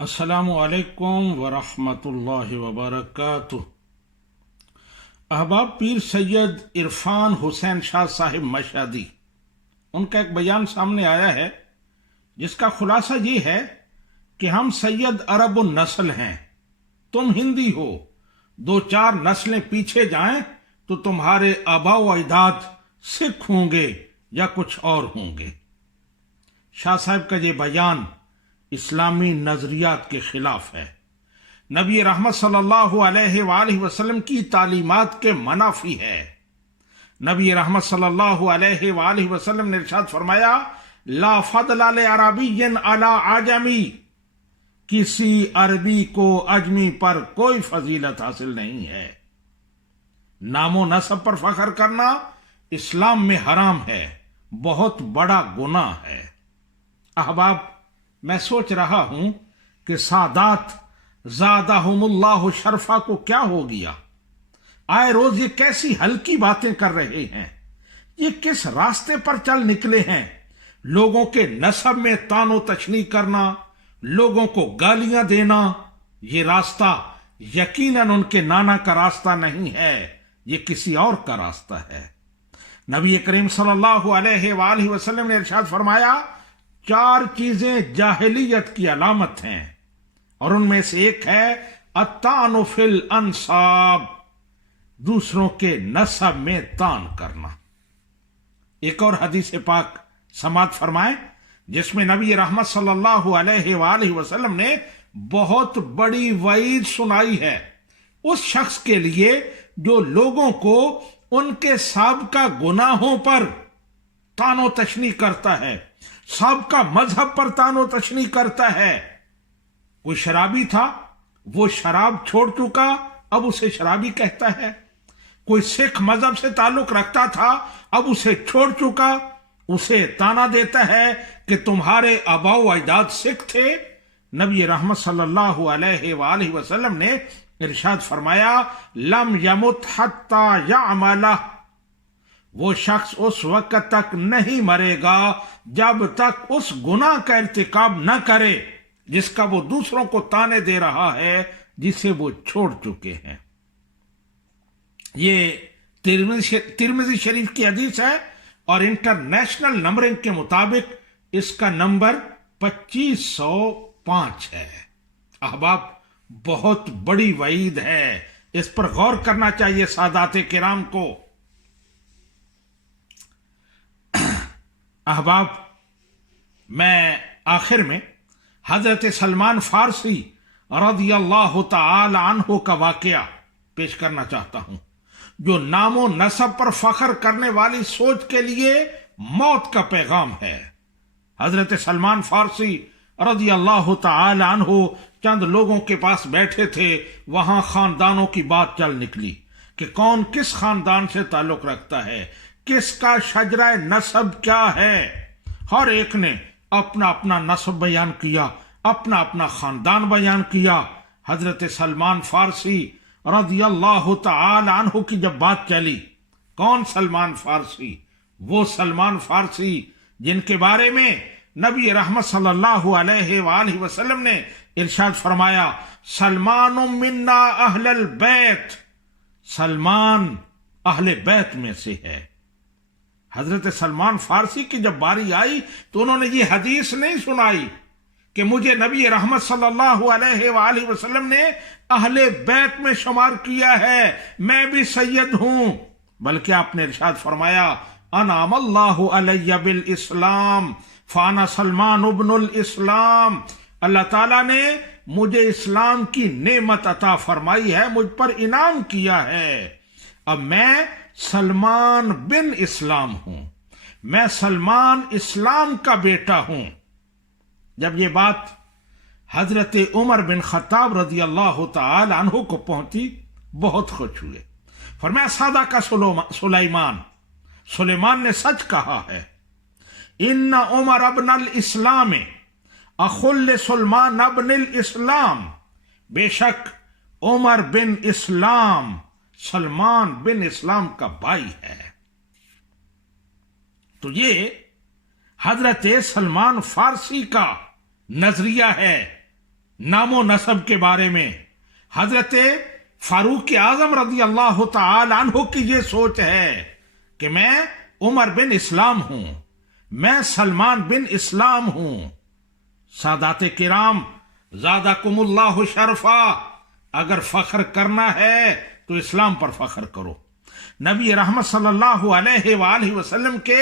السلام علیکم ورحمۃ اللہ وبرکاتہ۔ احباب، پیر سید عرفان حسین شاہ صاحب مشہدی، ان کا ایک بیان سامنے آیا ہے جس کا خلاصہ یہ ہے کہ ہم سید عرب النسل ہیں، تم ہندی ہو، دو چار نسلیں پیچھے جائیں تو تمہارے آبا و اجداد سکھ ہوں گے یا کچھ اور ہوں گے۔ شاہ صاحب کا یہ بیان اسلامی نظریات کے خلاف ہے، نبی رحمت صلی اللہ علیہ وآلہ وسلم کی تعلیمات کے منافی ہے۔ نبی رحمت صلی اللہ علیہ وآلہ وسلم نے ارشاد فرمایا، لا فضل لعربی علی عجمی، کسی عربی کو اجمی پر کوئی فضیلت حاصل نہیں ہے۔ نام و نسب پر فخر کرنا اسلام میں حرام ہے، بہت بڑا گناہ ہے۔ احباب، میں سوچ رہا ہوں کہ سادات زادہم اللہ شرفا کو کیا ہو گیا؟ آئے روز یہ کیسی ہلکی باتیں کر رہے ہیں، یہ کس راستے پر چل نکلے ہیں؟ لوگوں کے نسب میں طعن و تشنیع کرنا، لوگوں کو گالیاں دینا، یہ راستہ یقیناً ان کے نانا کا راستہ نہیں ہے، یہ کسی اور کا راستہ ہے۔ نبی کریم صلی اللہ علیہ وآلہ وسلم نے ارشاد فرمایا، چار چیزیں جاہلیت کی علامت ہیں، اور ان میں سے ایک ہے الطعن فی الانساب، دوسروں کے نسب میں طعن کرنا۔ ایک اور حدیث پاک سماعت فرمائیں جس میں نبی رحمت صلی اللہ علیہ وآلہ وسلم نے بہت بڑی وعید سنائی ہے اس شخص کے لیے جو لوگوں کو ان کے سابقہ گناہوں پر طعن و تشنیع کرتا ہے، سابقہ مذہب پر طعن و تشنیع کرتا ہے۔ کوئی شرابی تھا، وہ شراب چھوڑ چکا، اب اسے شرابی کہتا ہے۔ کوئی سکھ مذہب سے تعلق رکھتا تھا، اب اسے چھوڑ چکا، اسے طعنہ دیتا ہے کہ تمہارے آباء و اجداد سکھ تھے۔ نبی رحمت صلی اللہ علیہ وآلہ وسلم نے ارشاد فرمایا، لم یمت حتی یعملہ، وہ شخص اس وقت تک نہیں مرے گا جب تک اس گناہ کا ارتکاب نہ کرے جس کا وہ دوسروں کو طعنے دے رہا ہے، جسے وہ چھوڑ چکے ہیں۔ یہ ترمذی شریف کی حدیث ہے اور انٹرنیشنل نمبرنگ کے مطابق اس کا نمبر 2505 ہے۔ احباب، بہت بڑی وعید ہے، اس پر غور کرنا چاہیے سادات کرام کو۔ احباب، میں آخر میں حضرت سلمان فارسی رضی اللہ تعالی عنہ کا واقعہ پیش کرنا چاہتا ہوں، جو نام و نسب پر فخر کرنے والی سوچ کے لیے موت کا پیغام ہے۔ حضرت سلمان فارسی رضی اللہ تعالی عنہ چند لوگوں کے پاس بیٹھے تھے، وہاں خاندانوں کی بات چل نکلی کہ کون کس خاندان سے تعلق رکھتا ہے، کس کا شجرہ نسب کیا ہے۔ ہر ایک نے اپنا اپنا نسب بیان کیا، اپنا اپنا خاندان بیان کیا۔ حضرت سلمان فارسی رضی اللہ تعالی عنہ کی جب بات چلی، کون سلمان فارسی؟ وہ سلمان فارسی جن کے بارے میں نبی رحمت صلی اللہ علیہ وآلہ وسلم نے ارشاد فرمایا، سلمان منا اہل البیت، سلمان اہل بیت میں سے ہے۔ حضرت سلمان فارسی کی جب باری آئی تو انہوں نے یہ حدیث نہیں سنائی کہ مجھے نبی رحمت صلی اللہ علیہ وآلہ وسلم نے اہل بیت میں شمار کیا ہے، میں بھی سید ہوں، بلکہ آپ نے ارشاد فرمایا، انعم اللہ علی بالاسلام فانا سلمان ابن الاسلام، اللہ تعالیٰ نے مجھے اسلام کی نعمت عطا فرمائی ہے، مجھ پر انعام کیا ہے، اب میں سلمان بن اسلام ہوں، میں سلمان اسلام کا بیٹا ہوں۔ جب یہ بات حضرت عمر بن خطاب رضی اللہ تعالی عنہ کو پہنچی، بہت خوش ہوئے، فرمایا، سادہ کا سلیمان نے سچ کہا ہے، ان عمر ابن الاسلام اخل سلمان ابن الاسلام، بے شک عمر بن اسلام سلمان بن اسلام کا بھائی ہے۔ تو یہ حضرت سلمان فارسی کا نظریہ ہے نام و نسب کے بارے میں حضرت فاروق اعظم رضی اللہ تعالی عنہ کی یہ سوچ ہے کہ میں عمر بن اسلام ہوں، میں سلمان بن اسلام ہوں۔ سادات کرام زادکم اللہ شرفا، اگر فخر کرنا ہے تو اسلام پر فخر کرو، نبی رحمت صلی اللہ علیہ وآلہ وسلم کے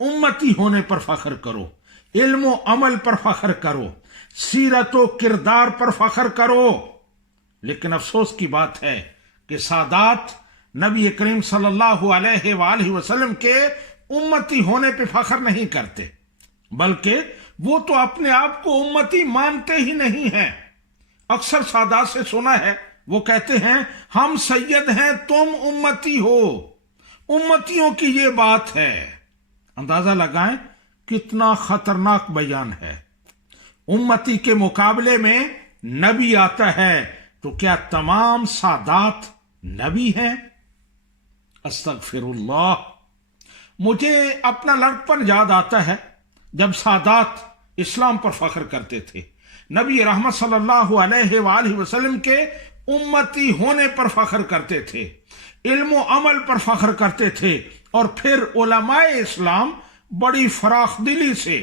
امتی ہونے پر فخر کرو، علم و عمل پر فخر کرو، سیرت و کردار پر فخر کرو۔ لیکن افسوس کی بات ہے کہ سادات نبی کریم صلی اللہ علیہ وآلہ وسلم کے امتی ہونے پہ فخر نہیں کرتے، بلکہ وہ تو اپنے آپ کو امتی مانتے ہی نہیں ہیں۔ اکثر سادات سے سنا ہے وہ کہتے ہیں ہم سید ہیں تم امتی ہو۔ امتیوں کی یہ بات ہے، اندازہ لگائیں کتنا خطرناک بیان ہے۔ امتی کے مقابلے میں نبی آتا ہے تو کیا تمام سادات نبی ہیں؟ استغفر اللہ۔ مجھے اپنا لڑکپن یاد آتا ہے جب سادات اسلام پر فخر کرتے تھے، نبی رحمت صلی اللہ علیہ وآلہ وسلم کے امتی ہونے پر فخر کرتے تھے، علم و عمل پر فخر کرتے تھے، اور پھر علماء اسلام بڑی فراخ دلی سے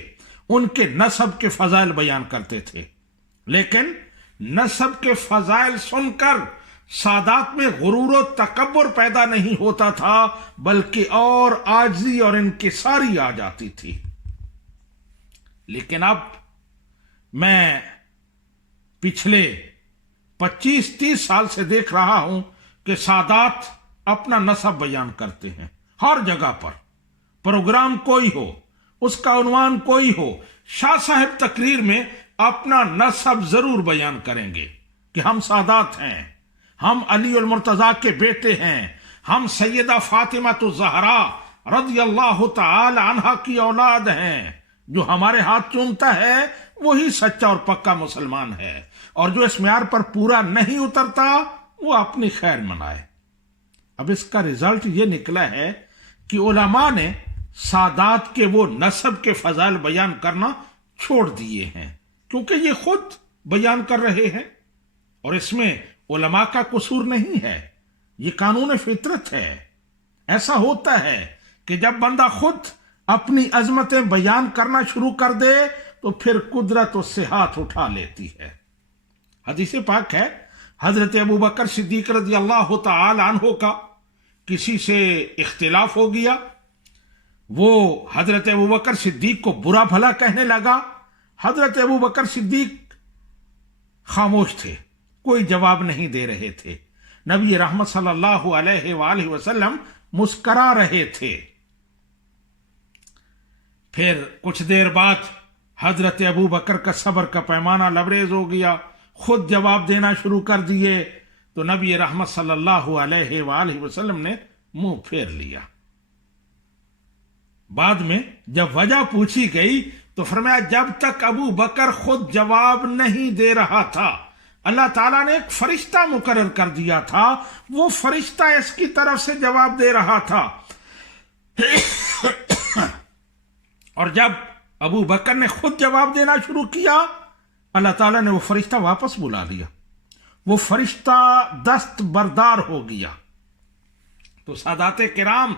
ان کے نسب کے فضائل بیان کرتے تھے۔ لیکن نسب کے فضائل سن کر سادات میں غرور و تکبر پیدا نہیں ہوتا تھا، بلکہ اور عاجزی اور انکساری آ جاتی تھی۔ لیکن اب میں پچھلے 25-30 سال سے دیکھ رہا ہوں کہ سادات اپنا نسب بیان کرتے ہیں ہر جگہ پر، پروگرام کوئی ہو، اس کا عنوان کوئی ہو، شاہ صاحب تقریر میں اپنا نسب ضرور بیان کریں گے کہ ہم سادات ہیں، ہم علی المرتضیٰ کے بیٹے ہیں، ہم سیدہ فاطمہ الزہرا رضی اللہ تعالی عنہا کی اولاد ہیں۔ جو ہمارے ہاتھ چومتا ہے وہی سچا اور پکا مسلمان ہے، اور جو اس معیار پر پورا نہیں اترتا وہ اپنی خیر منائے۔ اب اس کا رزلٹ یہ نکلا ہے کہ علماء نے سادات کے وہ نسب کے فضائل بیان کرنا چھوڑ دیے ہیں، کیونکہ یہ خود بیان کر رہے ہیں، اور اس میں علماء کا قصور نہیں ہے، یہ قانون فطرت ہے۔ ایسا ہوتا ہے کہ جب بندہ خود اپنی عظمتیں بیان کرنا شروع کر دے تو پھر قدرت اس سے ہاتھ اٹھا لیتی ہے۔ حدیث پاک ہے حضرت ابوبکر صدیق رضی اللہ تعالی عنہ کا کسی سے اختلاف ہو گیا، وہ حضرت ابوبکر صدیق کو برا بھلا کہنے لگا۔ حضرت ابوبکر صدیق خاموش تھے، کوئی جواب نہیں دے رہے تھے۔ نبی رحمت صلی اللہ علیہ وآلہ وسلم مسکرا رہے تھے۔ پھر کچھ دیر بعد حضرت ابوبکر کا صبر کا پیمانہ لبریز ہو گیا، خود جواب دینا شروع کر دیے، تو نبی رحمت صلی اللہ علیہ وآلہ وسلم نے منہ پھیر لیا۔ بعد میں جب وجہ پوچھی گئی تو فرمایا جب تک ابو بکر خود جواب نہیں دے رہا تھا اللہ تعالیٰ نے ایک فرشتہ مقرر کر دیا تھا، وہ فرشتہ اس کی طرف سے جواب دے رہا تھا، اور جب ابو بکر نے خود جواب دینا شروع کیا اللہ تعالیٰ نے وہ فرشتہ واپس بلا لیا، وہ فرشتہ دست بردار ہو گیا۔ تو سادات کرام،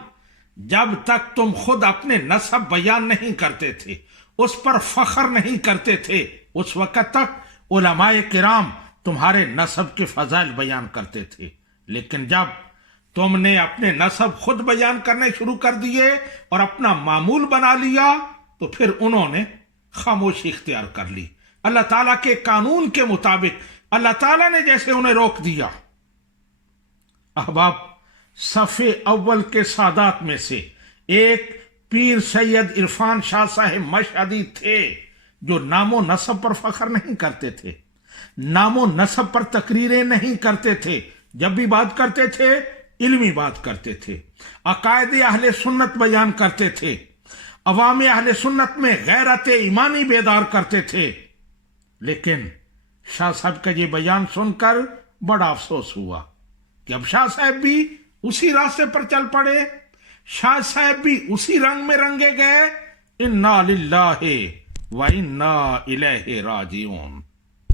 جب تک تم خود اپنے نسب بیان نہیں کرتے تھے، اس پر فخر نہیں کرتے تھے، اس وقت تک علماء کرام تمہارے نسب کے فضائل بیان کرتے تھے۔ لیکن جب تم نے اپنے نسب خود بیان کرنے شروع کر دیے اور اپنا معمول بنا لیا تو پھر انہوں نے خاموشی اختیار کر لی۔ اللہ تعالیٰ کے قانون کے مطابق اللہ تعالیٰ نے جیسے انہیں روک دیا۔ احباب، صف اول کے سادات میں سے ایک پیر سید عرفان شاہ صاحب مشہدی تھے، جو نام و نسب پر فخر نہیں کرتے تھے، نام و نسب پر تقریریں نہیں کرتے تھے، جب بھی بات کرتے تھے علمی بات کرتے تھے، عقائد اہل سنت بیان کرتے تھے، عوام اہل سنت میں غیرت ایمانی بیدار کرتے تھے۔ لیکن شاہ صاحب کا یہ بیان سن کر بڑا افسوس ہوا کہ اب شاہ صاحب بھی اسی راستے پر چل پڑے، شاہ صاحب بھی اسی رنگ میں رنگے گئے۔ انا للہ و انا الیہ راجعون۔